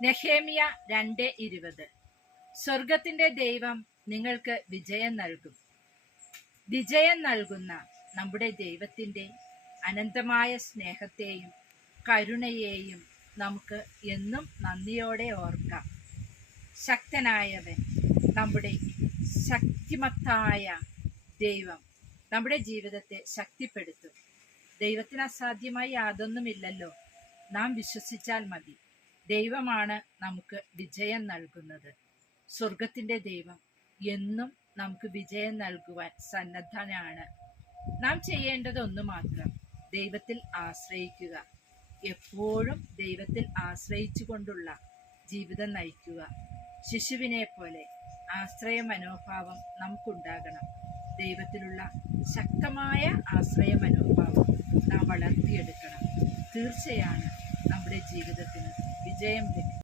Nehemiah 2:20. സ്വർഗത്തിന്റെ ദൈവം നിങ്ങൾക്ക് വിജയം നൽകും. വിജയം നൽകുന്ന നമ്മുടെ ദൈവത്തിന്റെ അനന്തമായ സ്നേഹത്തെയും കരുണയെയും നമുക്ക് എന്നും നന്ദിയോടെ ഓർക്കാം. ശക്തനായവൻ, നമ്മുടെ ശക്തിമത്തായ ദൈവം നമ്മുടെ ജീവിതത്തെ ശക്തിപ്പെടുത്തും. ദൈവത്തിന് അസാധ്യമായി യാതൊന്നുമില്ലല്ലോ. നാം വിശ്വസിച്ചാൽ മതി. ദൈവമാണ് നമുക്ക് വിജയം നൽകുന്നത്. സ്വർഗത്തിന്റെ ദൈവം എന്നും നമുക്ക് വിജയം നൽകുവാൻ സന്നദ്ധനാണ്. നാം ചെയ്യേണ്ടത് ഒന്ന് മാത്രം: ദൈവത്തിൽ ആശ്രയിക്കുക. എപ്പോഴും ദൈവത്തിൽ ആശ്രയിച്ചു കൊണ്ടുള്ള ജീവിതം നയിക്കുക. ശിശുവിനെ പോലെ ആശ്രയ മനോഭാവം നമുക്കുണ്ടാകണം. ദൈവത്തിലുള്ള ശക്തമായ ആശ്രയ മനോഭാവം നാം വളർത്തിയെടുക്കണം. തീർച്ചയാണ് നമ്മുടെ ജീവിതത്തിന് വിജയം ലഭിക്കും.